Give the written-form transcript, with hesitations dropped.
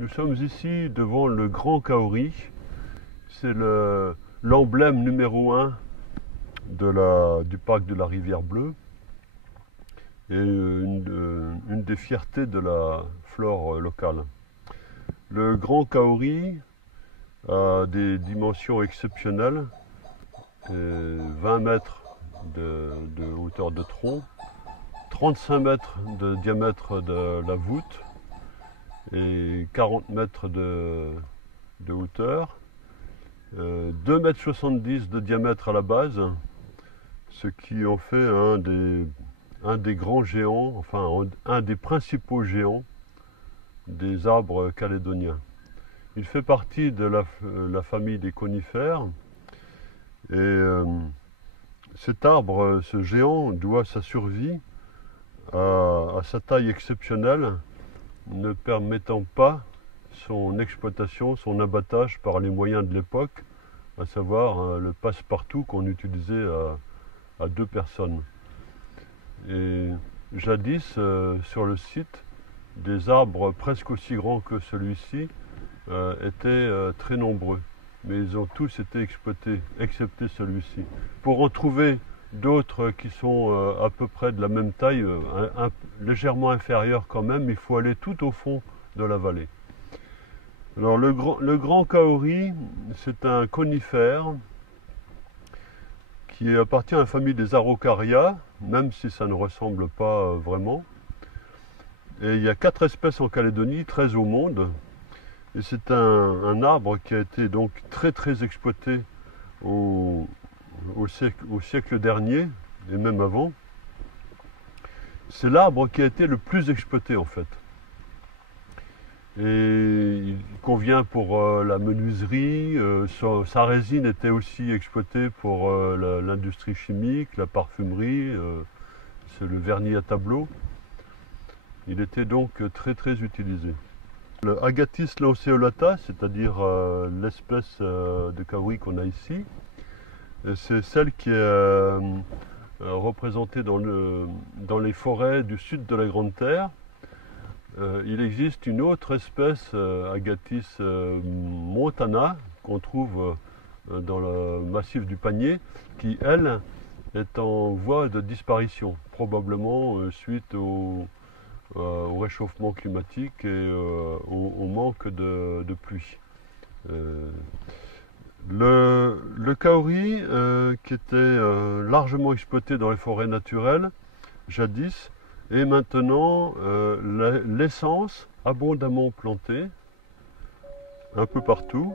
Nous sommes ici devant le Grand Kauri. C'est l'emblème numéro 1 du parc de la Rivière Bleue et une des fiertés de la flore locale. Le Grand Kauri a des dimensions exceptionnelles, 20 mètres de hauteur de tronc, 35 mètres de diamètre de la voûte et 40 mètres de hauteur, 2,70 mètres de diamètre à la base, ce qui en fait un des grands géants, enfin un des principaux géants des arbres calédoniens. Il fait partie de la famille des conifères et cet arbre, ce géant, doit sa survie à sa taille exceptionnelle, ne permettant pas son exploitation, son abattage par les moyens de l'époque, à savoir le passe-partout qu'on utilisait à 2 personnes. Et jadis, sur le site, des arbres presque aussi grands que celui-ci étaient très nombreux, mais ils ont tous été exploités, excepté celui-ci. Pour en trouver d'autres qui sont à peu près de la même taille, légèrement inférieurs quand même, il faut aller tout au fond de la vallée. Alors le Grand Kauri, c'est un conifère qui appartient à la famille des Araucaria, même si ça ne ressemble pas vraiment. Et il y a 4 espèces en Calédonie, 13 au monde. Et c'est un arbre qui a été donc très exploité au siècle dernier, et même avant. C'est l'arbre qui a été le plus exploité en fait. Et il convient pour la menuiserie, sa résine était aussi exploitée pour l'industrie chimique, la parfumerie, c'est le vernis à tableau. Il était donc très utilisé. Le Agathis lanceolata, c'est-à-dire l'espèce de kauri qu'on a ici, c'est celle qui est représentée dans les forêts du sud de la Grande Terre. Il existe une autre espèce, Agathis montana, qu'on trouve dans le massif du Panier, qui, elle, est en voie de disparition, probablement suite au réchauffement climatique et au manque de pluie. Le kauri, qui était largement exploité dans les forêts naturelles, jadis, est maintenant l'essence abondamment plantée un peu partout.